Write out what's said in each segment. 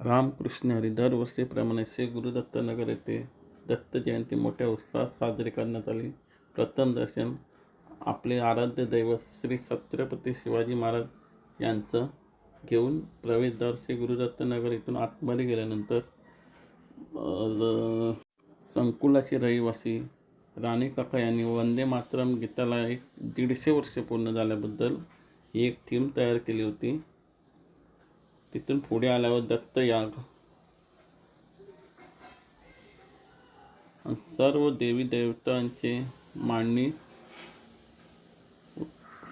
रामकृष्ण हरी दरवर्षीप्रमाणे श्री गुरुदत्तनगर येथे दत्त जयंती मोठ्या उत्साहात साजरी करण्यात आली. प्रथम दर्शन आपले आराध्य दैवत श्री छत्रपती शिवाजी महाराज यांचं घेऊन प्रवेशद्वार श्री गुरुदत्तनगर इथून आतमध्ये गेल्यानंतर संकुलाचे रहिवासी राणी काका यांनी वंदे मातरम गीताला 150 वर्षे पूर्ण झाल्याबद्दल ही एक थीम तयार केली होती. तिथून पुढे आल्यावर दत्त याग, सर्व देवी देवतांचे मांडणी,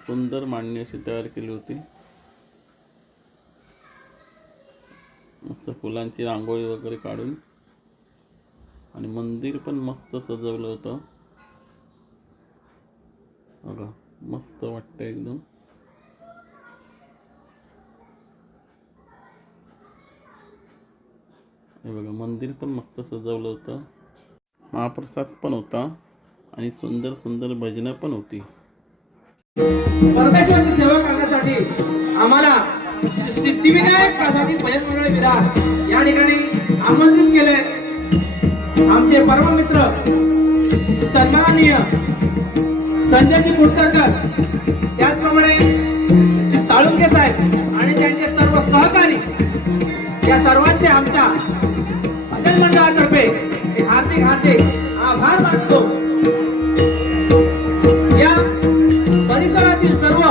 सुंदर मांडणी अशी तयार केली होती. मस्त फुलांची रांगोळी वगैरे काढून आणि मंदिर पण मस्त सजवलं होतं. बघा मस्त वाटतं एकदम. हे बघा मंदिर पण मस्त सजवलं होतं. महाप्रसाद पण होता आणि सुंदर सुंदर भजनं पण होती. परमेश्वराची सेवा करण्यासाठी आम्हाला सिद्धिविनायक प्रासादिक भजन मंडळ विरार या ठिकाणी आमंत्रित केले. आमचे परम मित्र सन्माननीय संजयजी कुडतरकर, त्याचप्रमाणे साळुंके साहेब आणि त्यांचे सर्व सहकारी, या सर्वांचे आमच्या भजन मंडळातर्फे हार्दिक हार्दिक आभार मानतो. या परिसरातील सर्व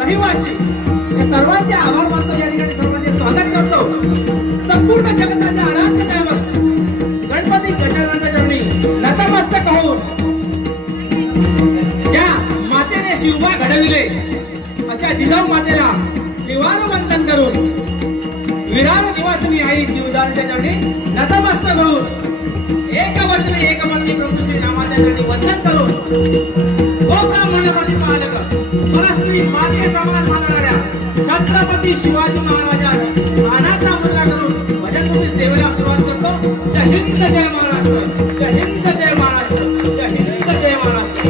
रहिवासी या सर्वांचे आभार मानतो. या ठिकाणी सर्वांचे स्वागत करतो. संपूर्ण जगताच्या आराध्य दैवत गणपती गजानन चरणी नतमस्तक होऊन ज्या मातेने शिवबा घडविले अशा जिजाऊ मातेला निवार वंदन करून विरार निवासिनी आई जीवदानच्या चरणी नतमस्तक होऊन एकवचने एकमती प्रभू श्री रामाच्या चरणी वंदन करून ओ ब्राह्मणपती पालक परस्त्री माते समान मानणाऱ्या छत्रपती शिवाजी महाराजांस मानाचा मुलगा करून भजनभूमी सेवेला सुरुवात करतो. जय हिंद जय महाराष्ट्र, जय हिंद जय महाराष्ट्र, जय हिंद जय महाराष्ट्र.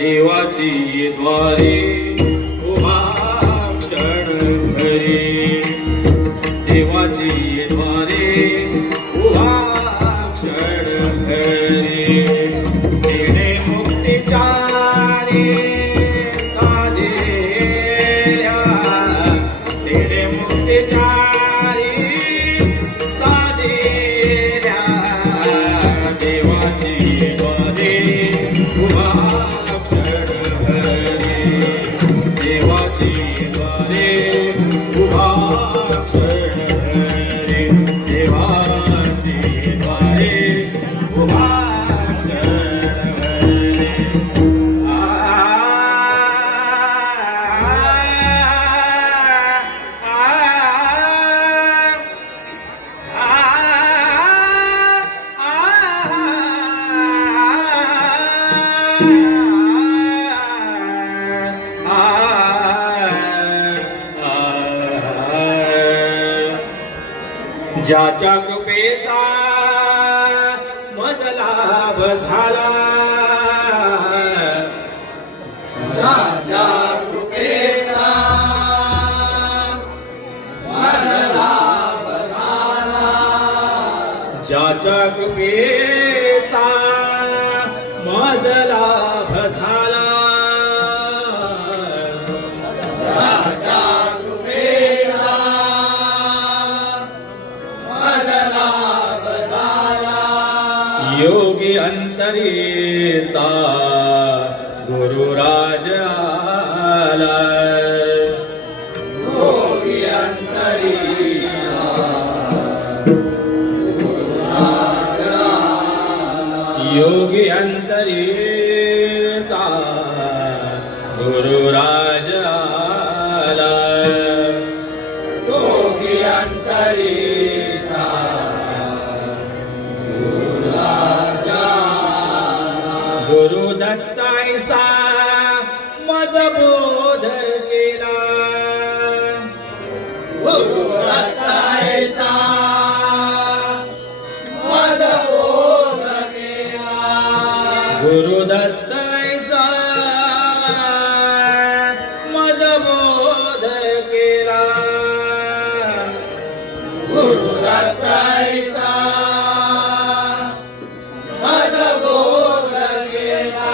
देवाची द्वारे उभा क्षण घरी, देवाची द्वारे उभा क्षण घरी, देणे मुक्तीचारी साधेल्या, देणे मुक्तीचारी साधेल्या, देवाची द्वारे उभा ज्याच्या कृपेचा मज लाभ झाला, ज्याच्या कृपेचा मज लाभ झाला, ज्याच्या कृपेचा मज लाभ झाला, योगी अंतरीचा गुरुराज आला, योगी अंतरीचा योगी अंतरीचा गुरुराज आला. योगी अंतरीचा गुरुराजा गुरु दत्तायसा मज बोध केला. गुरु दत्तायचा मज बोध केला. गुरु दत्तायसा मज बोध केला. गुरु दत्तायचा मज बोध केला.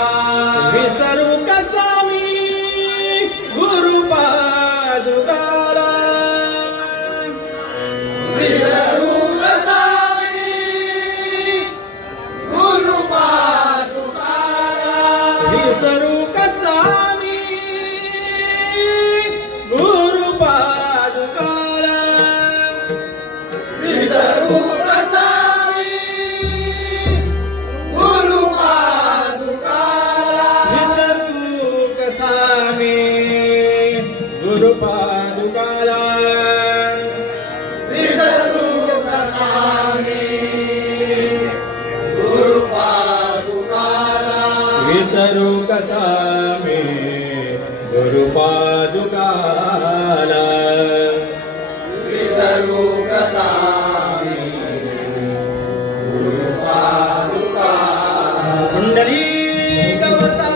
विसरू कसा मी गुरु पादुकाला. विसरू कसा मी गुरु पादुकाला. विसरू कसा मी गुरु पादुकाला. विसरू कसा मी गुरु पादुकाला. विसरू कसा मी गुरु पादुकाला. विसरू कसा मी गुरु पादुकाला. विसरू कसा मी गुरु पादुकाला. विसरू कसा मी गुरु पादुकाला. कुंडली गवरदा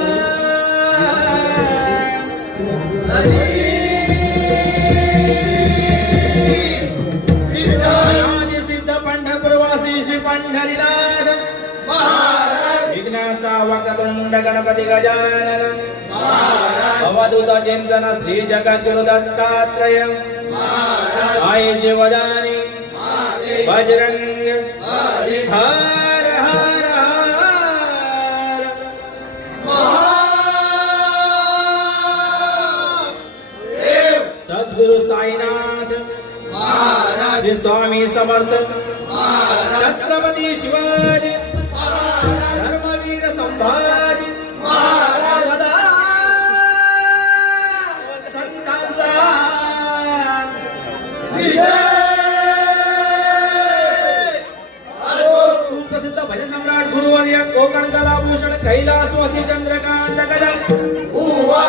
विठ्ठल सिद्ध पंढरपूरवासी श्री पंढरीनाथ महाराज विघ्नाता वक्रतुंड गणपती गजानन महाराज अवधूत चिंतन श्री जगद्गुरु दत्तात्रय महाराज आई शिवदानी महादेव बजरंग हरि हर हर हर महादेव सद्गुरु साईनाथ महाराज श्री स्वामी समर्थ महाराज छत्रपती शिवाजी धर्मवीर संभाजी महाराज सदा संतांचा विजय. सुप्रसिद्ध भजन सम्राट गुरुवर्य कोकण कलाभूषण कैलासवासी चंद्रकांत गदा उवा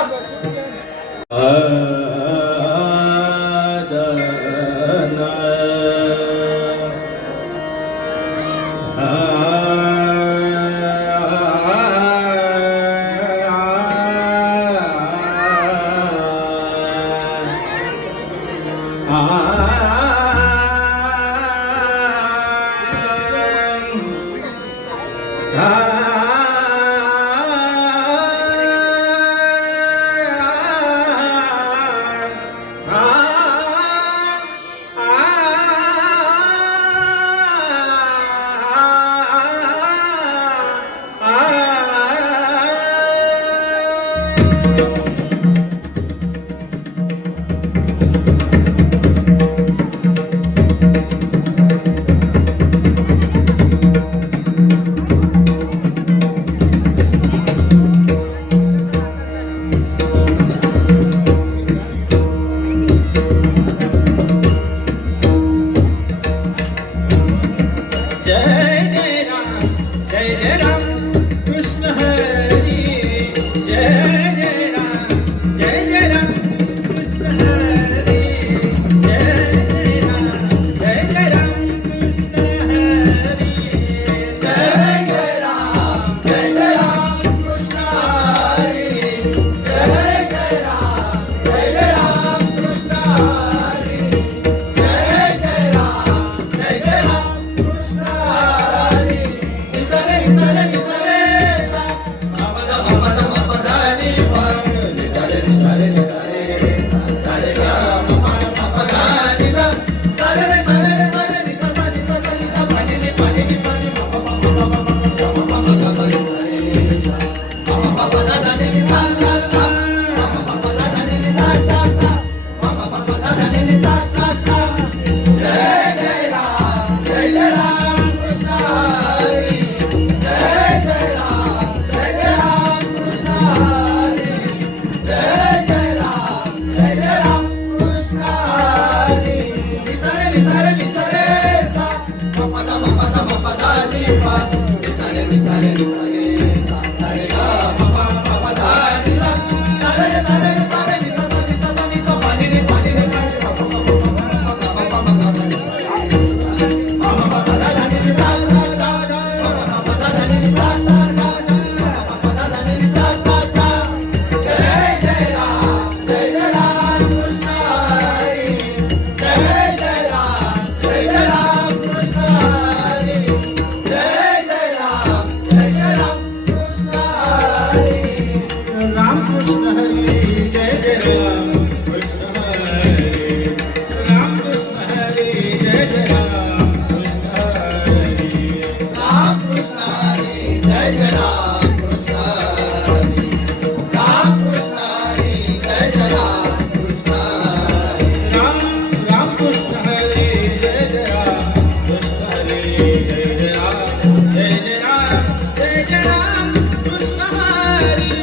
जय राम कृष्ण हरी जय जय राम कृष्ण हरी राम कृष्ण हरी जय जय राम कृष्ण हरी राम कृष्ण हरी जय जय राम कृष्ण हरी राम कृष्ण हरी जय जय राम कृष्ण हरी राम कृष्ण हरी जय जय राम कृष्ण हरी जय जय राम जय जय राम जय जय राम कृष्ण हरी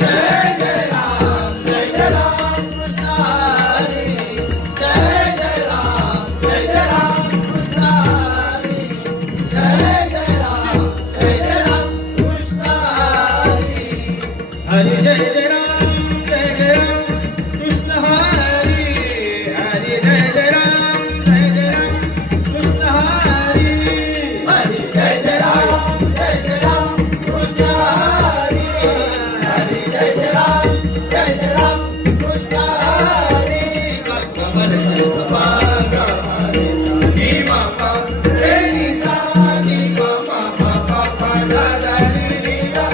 जय जय राम जय जय राम कृष्ण हरी जय जय राम जय जय राम कृष्ण हरी जय जय राम जय जय राम कृष्ण हरी हरी जय जय राम जय जय राम कृष्ण हरी हरी जय जय राम जय जय राम कृष्ण हरी हरी जय जय राम जय जय राम कृष्ण हरी हरी जय जय राम जय जय राम कृष्ण हरी कमल सरसपा गमरे नी मापा रे नी सा नी मापा पापा पा दा दा नी नी दा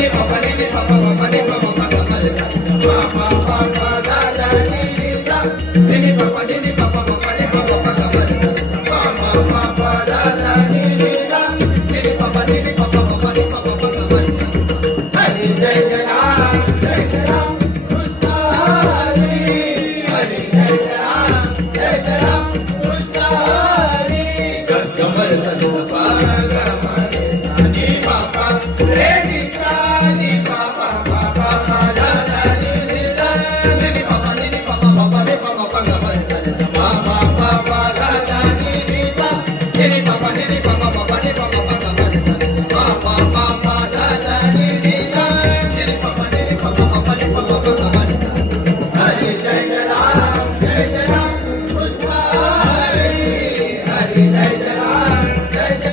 नी पापा नी पापा पापा नी पापा कमल सरसपा पापा पा दा दा नी नी दा नी पापा नी पापा पापा नी पापा कमल सरसपा पापा पा दा दा नी नी दा नी पापा नी पापा पापा नी पापा कमल सरसपा हरी जय जय राम कृष्ण हरी हरी जय जय राम कृष्ण हरी कमल सरसपा गमरे सा नी पापा रे नी सा नी पापा पापा पा दा दा नी नी दा नी पापा पापा नी पापा कमल सरसपा पापा पा दा दा नी नी दा नी पापा पापा नी पापा कमल सरसपा पापा पा दा दा नी नी दा नी पापा पापा नी पापा कमल सरसपा हरी जय जय राम कृष्ण हरी हरी जय जय राम जय जय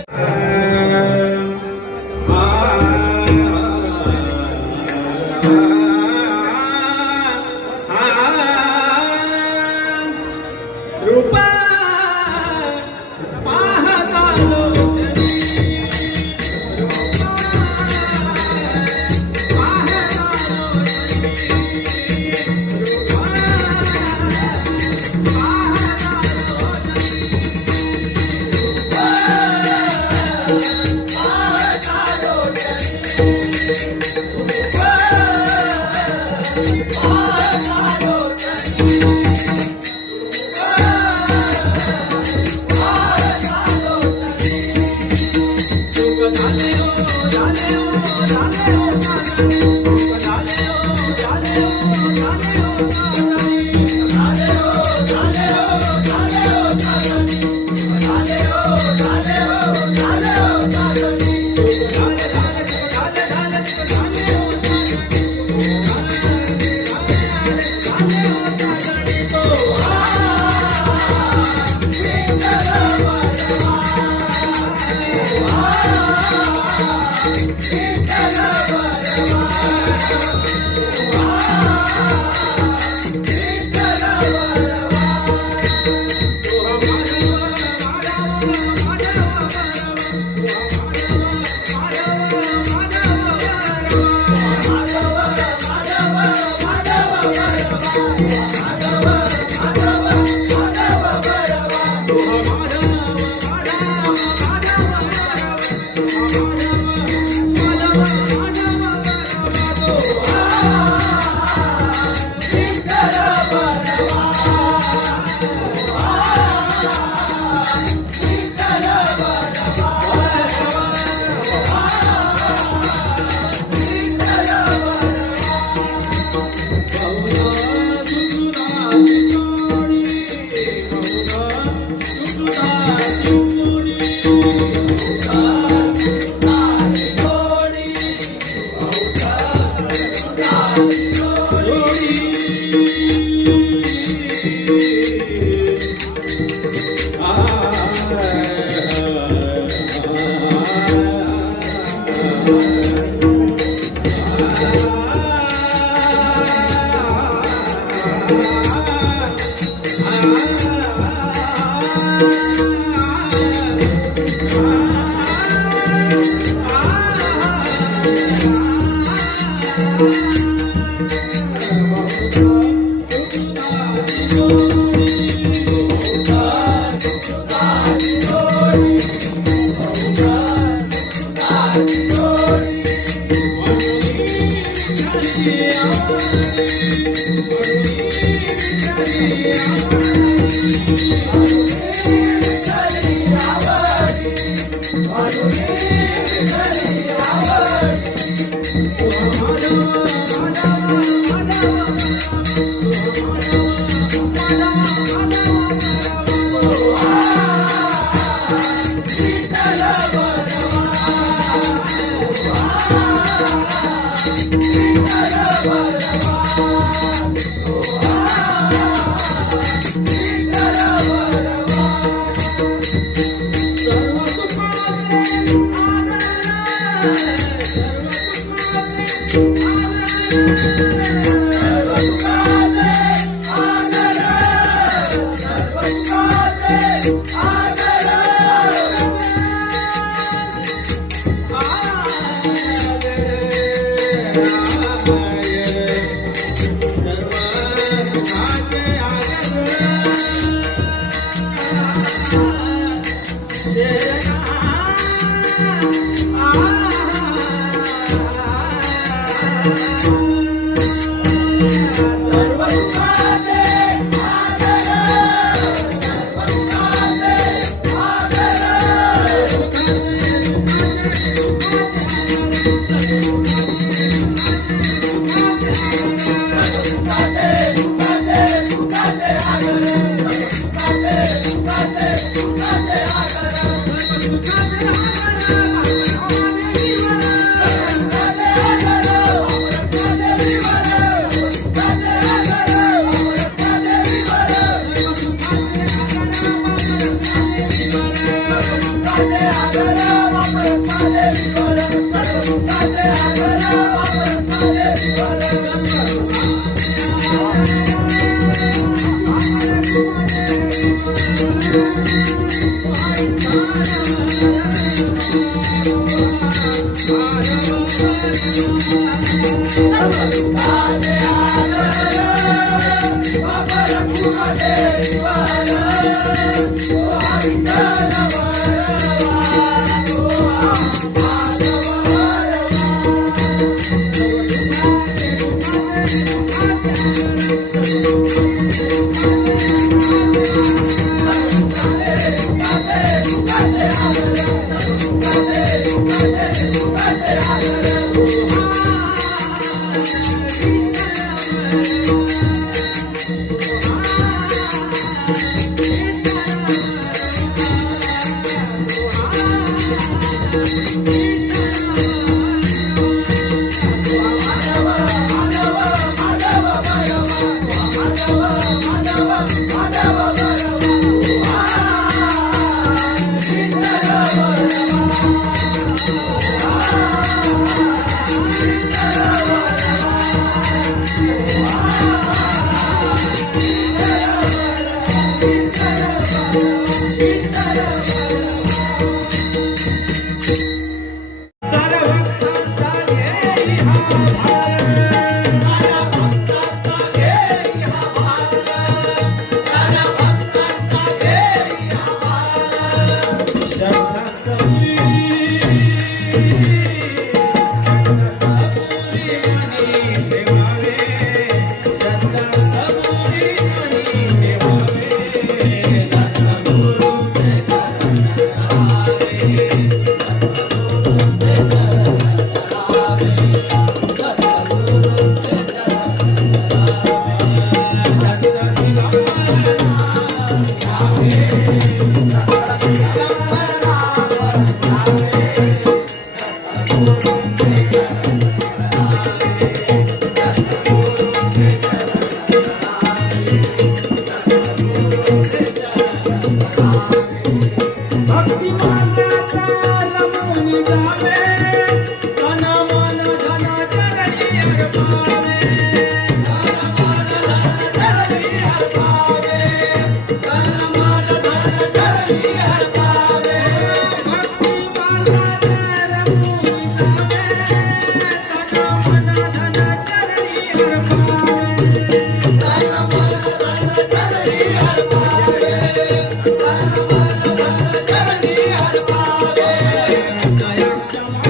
क्षमा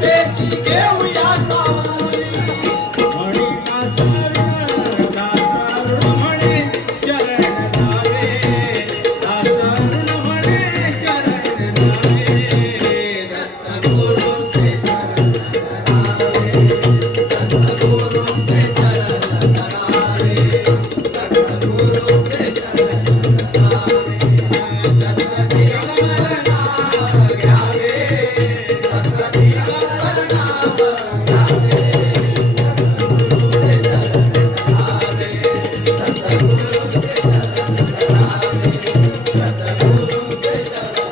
भेटी घेऊया सावरी म्हणे दासरुण दासरुण म्हणे शरण जावे दासरुण म्हणे शरण जावे गुरुचे चरण धरावे सद्गुरुचे चरण धरावे सद्गुरुचे चरण धरावे सद्गती अमर नाम घ्यावे सद्गती अमर नाम घ्यावे सद्गुरुचे चरण धरावे सद्गुरुचे चरण धरावे सद्गुरुचे चरण धरावे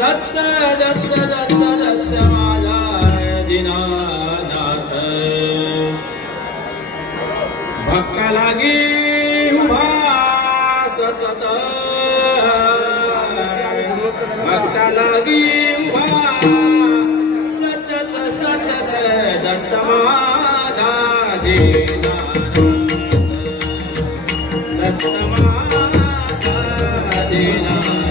दत्त दत्त दत्त दत्त माझा दीनानाथ भक्ता लागी उभा सतत भक्ता लागी उभा सतत सतत दत्त माझा दीनानाथ दत्त माझा दीनानाथ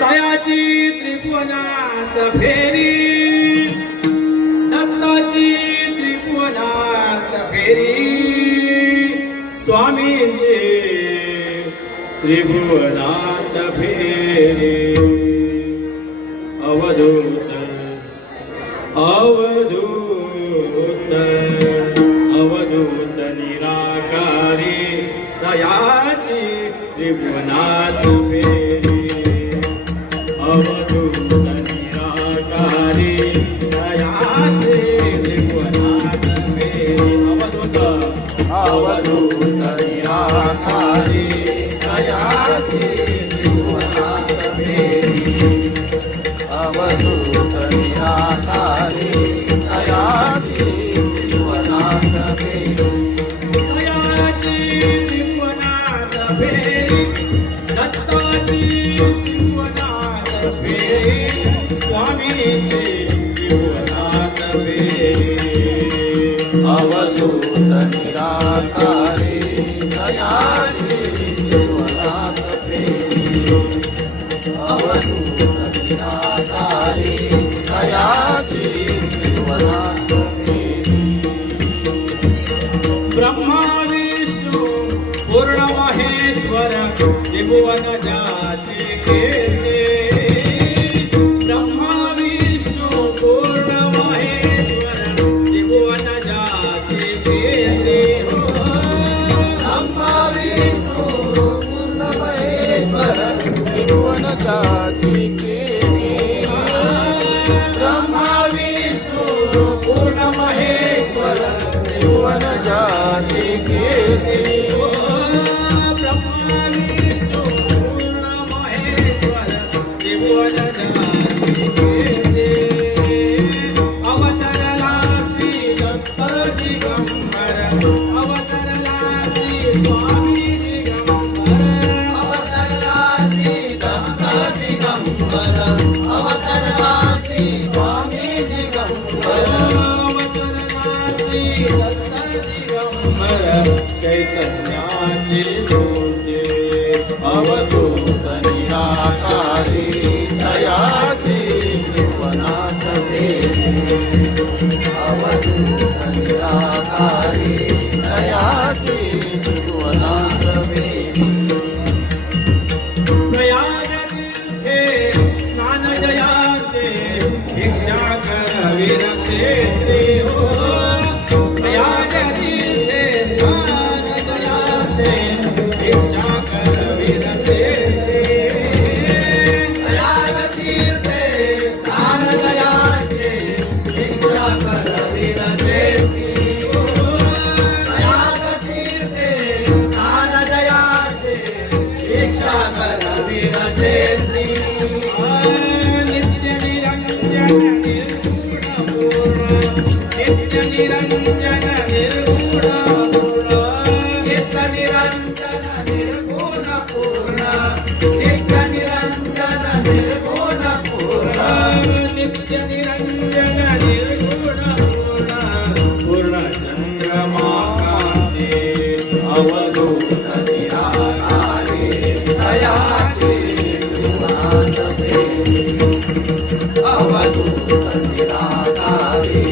दयाची त्रिभुवनात फेरी, दत्ताची त्रिभुवनात फेरी, स्वामींची त्रिभुवनात फेरी. अवधूत अवधूत अवधूत निराकारी, दयाची त्रिभुवनात फेरी. अवधूत निराकारी, दयाची त्रिभुवनात फेरी. अवधूत निराकारी, दयाची त्रिभुवनात फेरी. अवधूत निराकारी, दयाची त्रिभुवनात फेरी. दयाची त्रिभुवनात फेरी, दत्ताची त्रिभुवनात फेरी, स्वामीची त्रिभुवनात फेरी. अवधूत निराकारी, दयाची त्रिभुवनात फेरी. अवधूत निराकारी, दयाची त्रिभुवनात फेरी. ब्रह्मा विष्णू पूर्ण महेश्वर, त्रिभुवन ज्याची कीर्ती. ब्रह्मा विष्णू पूर्ण महेश्वर, त्रिभुवन ज्याची कीर्ती. ब्रह्मा विष्णू पूर्ण महेश्वर, त्रिभुवन ज्याची कीर्ती. ब्रह्मा विष्णू पूर्ण महेश्वर, त्रिभुवन ज्याची कीर्ती. ब्रह्मा विष्णू पूर्ण महेश्वर, त्रिभुवन ज्याची कीर्ती. अवतरला श्री दत्त दिगंबर, अवतरला श्री स्वामी दिगंबर. अवतरला श्री दत्त दिगंबर, अवतरला श्री स्वामी दिगंबर. अवतरला श्री दत्त दिगंबर, चैतन्याची मूर्ती. अवधूत निराकारी, दयाची त्रिभुवनात फेरी. अवधूत निराकारी, दयाची त्रिभुवनात फेरी. प्रयाग तीर्थे स्नान जयाचे, भिक्षा करवीर क्षेत्री. हो प्रयाग तीर्थे स्नान जयाचे, भिक्षा करवीर क्षेत्री. प्रयाग तीर्थे स्नान जयाचे, भिक्षा करवीर क्षेत्री. प्रयाग तीर्थे स्नान जयाचे, भिक्षा करवीर क्षेत्री. नित्य निरंजन निर्गुण पूर्ण, नित्य निरंजन निर्गुण पूर्ण. नित्य निरंजन निर्गुण पूर्ण, नित्य निरंजन निर्गुण पूर्ण. नित्य निरंजन निर्गुण पूर्ण, पूर्ण चंद्रमा कांती. अवधूत निराकारी, दयाची त्रिभुवनात फेरी. अवधूत निराकारी,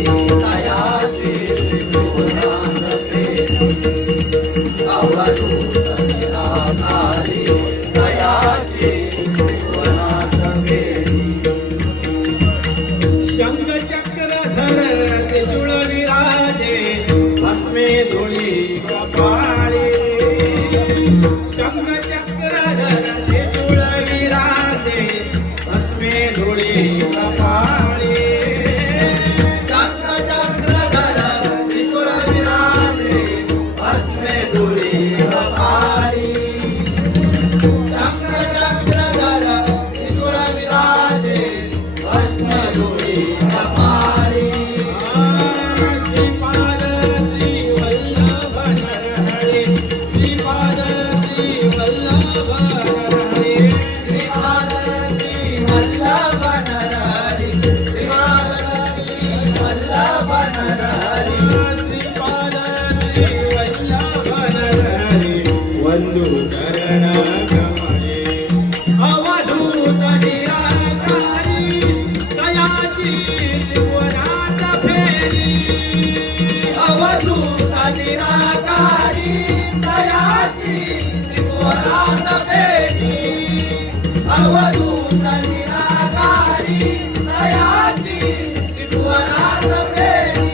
दयाची त्रिभुवनात फेरी. अवधूत निराकारी, दयाची त्रिभुवनात फेरी. शंख चक्रधर त्रिशूळ विराजे, भस्मे धुळी कपाळी. शंख चक्रधर त्रिशूळ विराजे, भस्मे धुळी कपाळी. शंख चक्रधर त्रिशूळ विराजे, भस्मे धुळी कपाळी. शंख चक्रधर त्रिशूळ विराजे, भस्मे धुळी कपाळी. त्रिभुवनात फेरी अवधूत निराकारी दयाची त्रिभुवनात फेरी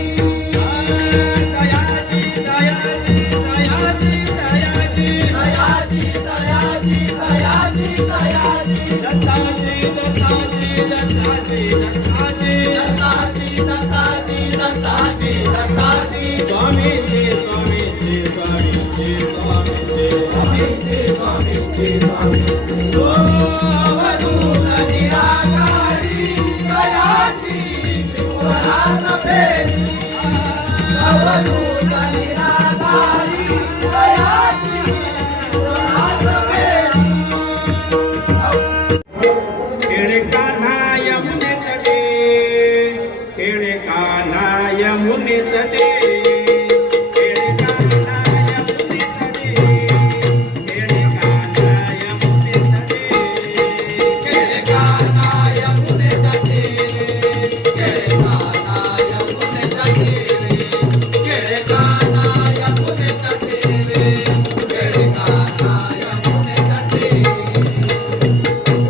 दयाची दयाची दयाची दयाची दयाची दयाची दयाची दयाची दत्ताची दत्ताची दत्ताची दत्ताची दत्ताची दत्ताची दत्ताची दत्ताची स्वामीची स्वामीची स्वामीची स्वामीची स्वामीची स्वामीची ओ अवधूत निराकारी दयाची त्रिभुवनात फेरी अवधूत निराकारी दयाची त्रिभुवनात फेरी खेळे कान्हा यमुने तटे खेळे कान्हा यमुने तटे खेळे कान्हा यमुने तटे खेळे कान्हा यमुने तटे खेळे कान्हा यमुने तटे खेळे कान्हा यमुने तटे खेळे कान्हा यमुने तटे खेळे कान्हा यमुने तटे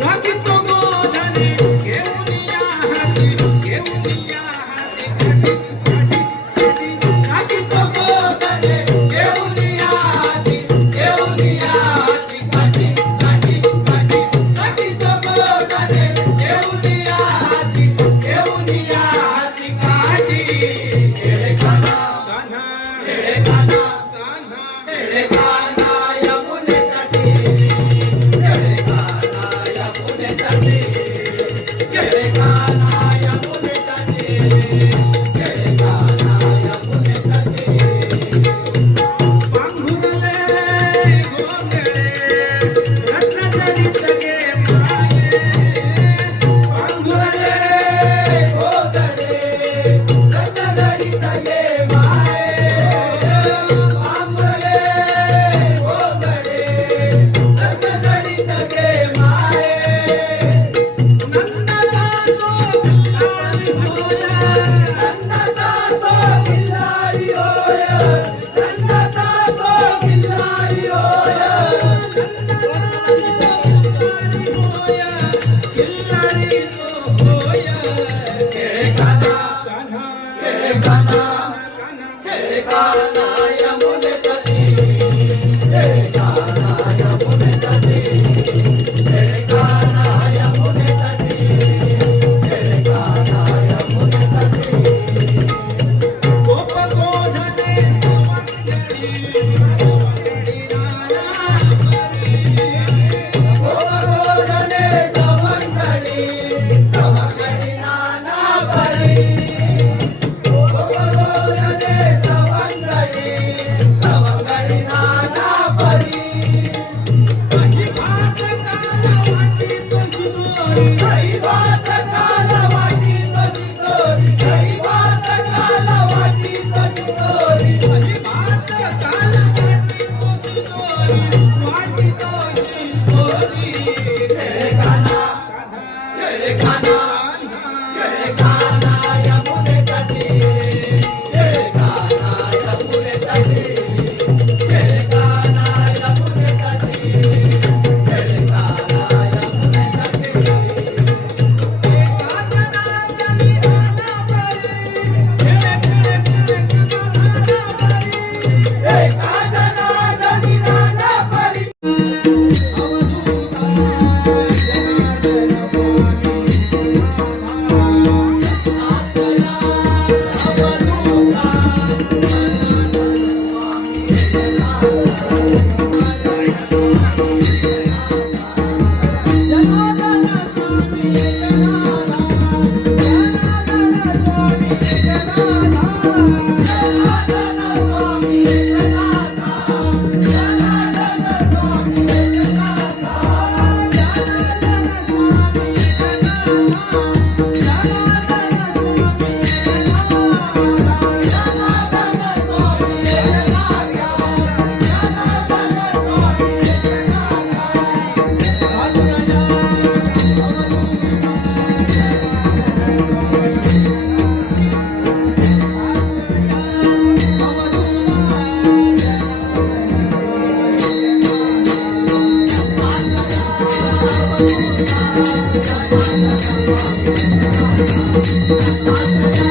राखीतो गोधने घेऊन या हाती राखीतो गोधने घेऊन या हाती काठी काठी काठी राखीतो गोधने घेऊन या हाती काठी खेळे कान्हा कान्हा खेळे कान्हा कान्हा खेळे कान्हा यमुने तटे खेळे कान्हा यमुने तटे खेळे कान्हा यमुने तटे खेळे कान्हा यमुने तटे पांघुरले गोंधळे रत्नजडित गे माये पांघुरले गोधडे रत्नजडित गे माये पांघुरले गोधडे रत्नजडित गे माये नंदचा तो बिल्लारी होया नंदता तो बिल्लारी होय बिल्लारी होया खेळे कान्हा कान्हा खेळे कान्हा कान्हा खेळे कान्हा यमुने तटे खेळे कान्हा यमुने तटे खेळे कान्हा यमुने तटे खेळे कान्हा यमुने तटे गोप गोधने सवंगडी नाना परी गोवर्धने सवंगडी सवंगडी नाना परी गोवर्धने सवंगडी राम